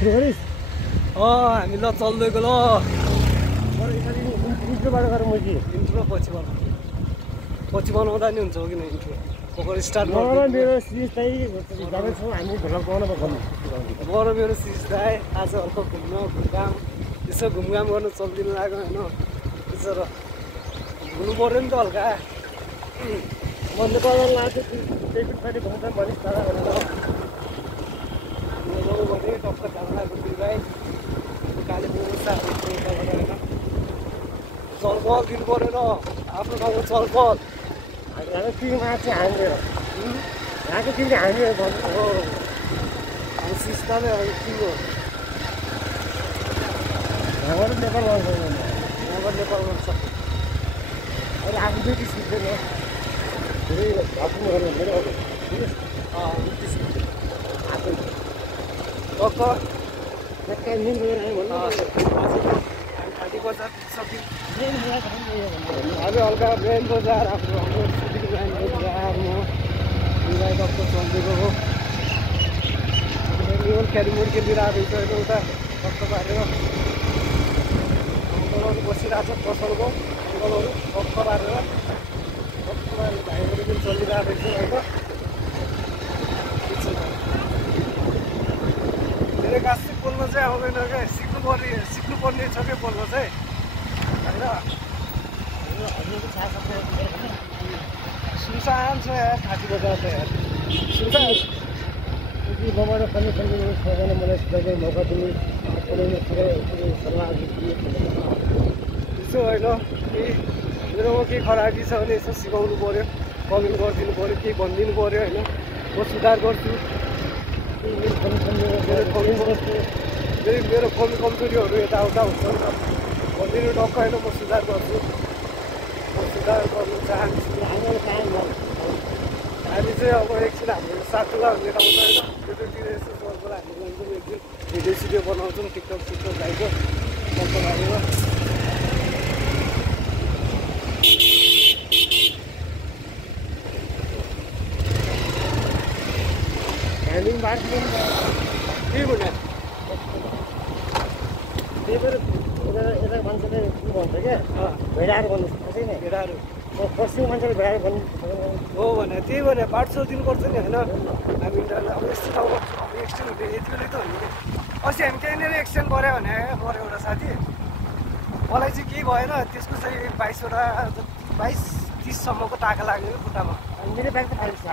हामी ल चल्दैको ल इन्ट्रोबाट गरौँ म कि इन्ट्रो पछि बनाउँदा नि हुन्छ हो किन इन्ट्रो भर्खर स्टार्ट मेरो सिरिज चाहिँ जाँदैछौँ हामी भ्लग बनाउन गर्नु बरु मेरो सिरिज दाइ आज हल्का घुमघाम यसो घुमघाम गर्नु चल्दिनु लाग्यो होइन त्यसो र घुम्नु पऱ्यो नि त हल्का मन त कलर लाग्छ त्यही पनि घुम्छौँ भनिस् तर गाउँ भने टक्क ढाङ्गाको बिगाई कालेबुङ होइन चलपल दिनु परेन आफ्नो ठाउँको चलपल यहाँको टिममा चाहिँ हामीले यहाँको टिमले हामीले भन्नु हो अब सिस्टा नै अब के हो यहाँबाट नेपाल गर्छ यहाँबाट नेपाल गर्छ अहिले आफ्नो ड्युटी सिक्दैन धेरै आफ्नो गर्नु धेरै टक्क ट्याक्कै मिल गएर आयो भन्नु 30% सकिन्छ अब हल्का ब्रेन बजार हाम्रो सुटिङ लाइन बजारमा मिलाइ टक्क चल्दिएको हो निवल क्यारिमोडको बिराहरू छ उता टक्क पारेर अङ्कलहरू बसिरहेको छ पसलको अङ्कलहरू टक्क पारेर भाइहरू पनि चलिरहेको रहेछ होइन धेरै खास चाहिँ बोल्न चाहिँ आउँदैन क्या सिक्नुपर्ने छ क्या बोल्न चाहिँ होइन सुनसान छ यार 30 बजार त यार सुनसान मबाट पनि सबैजना मलाई सिकाउने मौका दिने सल्लाह दिए त्यसो होइन मेरोमा केही खराबी छ भने यसो सिकाउनु पऱ्यो कमेन्ट गरिदिनु पऱ्यो केही भनिदिनु पऱ्यो होइन म सुधार गर्छु मेरो कमी कमजोरीहरू यताउता हुन्छ नि त भनिदिनु टक्क होइन म सुधार गर्छु म सुधार गर्नु चाहन्छु हामी चाहिँ अब एकछिन हाम्रो साथीला भन्ने ठाउँ होइन त्यतातिर यसो सरबाट हामी जान्छौँ एकदिन भिडियो बनाउँछौँ टिकटक आइको टक्क लागेर ह्यान्डिङ बार के भन्यो त्यही भएर यता मान्छेले के भन्छ क्या भेडाहरू भन्नु थाहा छैन भेडाहरू पश्चिम मान्छेले भेडाहरू भन्नु हो भने त्यही भने बाटो दिनुपर्छ नि होइन हामी अब यस्तो ठाउँमा अब एक्सटेन्ड हुँदै यति बेलै त हो नि अस्ति हामी त्यहीँनिर एक्सटेन्ड गऱ्यो भने गऱ्यो एउटा साथी मलाई चाहिँ केही भएन त्यसको चाहिँ 22-30सम्मको टाका लाग्यो खुट्टामा मेरो ब्याग त खाली छ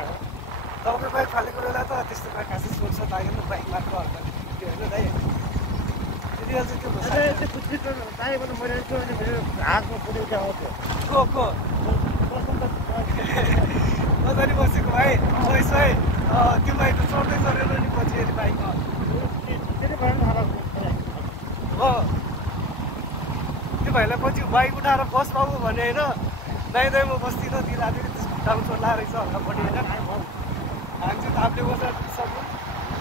तपाईँको बाइक फालेको बेला त त्यस्तो बाइक खासै सोच्छ लाग्यो नि बाइक मात्र हल्का त्यो होइन दाइ त्यति बेला चाहिँ त्यो मैले मेरो हातमा पुगेको आउँछ को नजानी बसेको भाइ सही त्यो भाइ त चढ्दै चढेर नि पछि हेरि बाइकमा हो त्यो भाइलाई पछि बाइक उठाएर बस पाऊ भने होइन दाइ म बस्दिनँ दिलाएको त्यसको खुट्टामा चोट लागेको छ हल्कापट्टि होइन हामी चाहिँ थाप्ले बजार सक्नु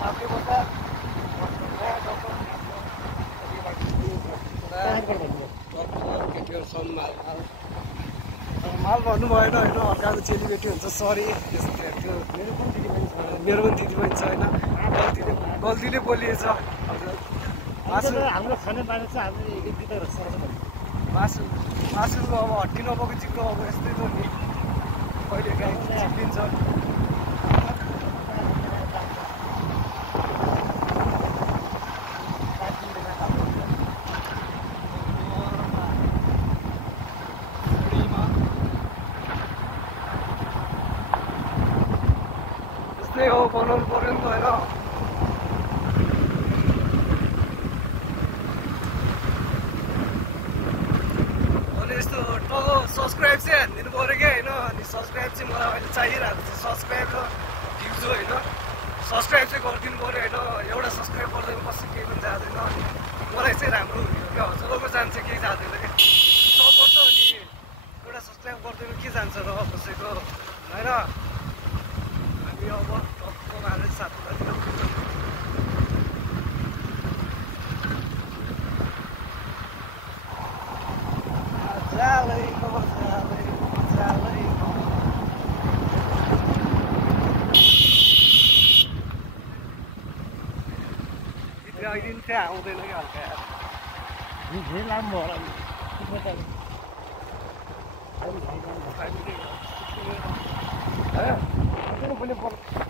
थाप्ले बजार केटीहरूसँग माल भन्नु भएन होइन अर्काको चेलीबेटी हुन्छ सरी त्यस्तो मेरो पनि दिदीबहिनी छ होइन गल्तीले बोलिएछ मासु हाम्रो खाने बानी चाहिँ हामीले मासुको अब हड्डी नभएको चिक्रो अब यस्तै त नि कहिले काहीँ चिप्लिन्छ त्यस्तै हो बनाउनु पऱ्यो नि त होइन यस्तो टको सब्सक्राइब चाहिँ हानिदिनु पऱ्यो क्या होइन अनि सब्सक्राइब चाहिँ मलाई अहिले चाहिरहेको छ सब्सक्राइब र भ्युज होइन सब्सक्राइब चाहिँ गरिदिनु पऱ्यो होइन एउटा सब्सक्राइब गर्दैन कसै केही पनि जाँदैन मलाई चाहिँ राम्रो हुने हो क्या हजरको जान्छ केही जाँदैन क्या सपोर्ट त हो नि एउटा सब्सक्राइब गरिदिनु के जान्छ र कसैको होइन हामी अब टक्क मारेर साथीलाई त्यो अहिले त्यहाँ आउँदैन कि हल्का यार धेरै लामो होला नि अहिले पनि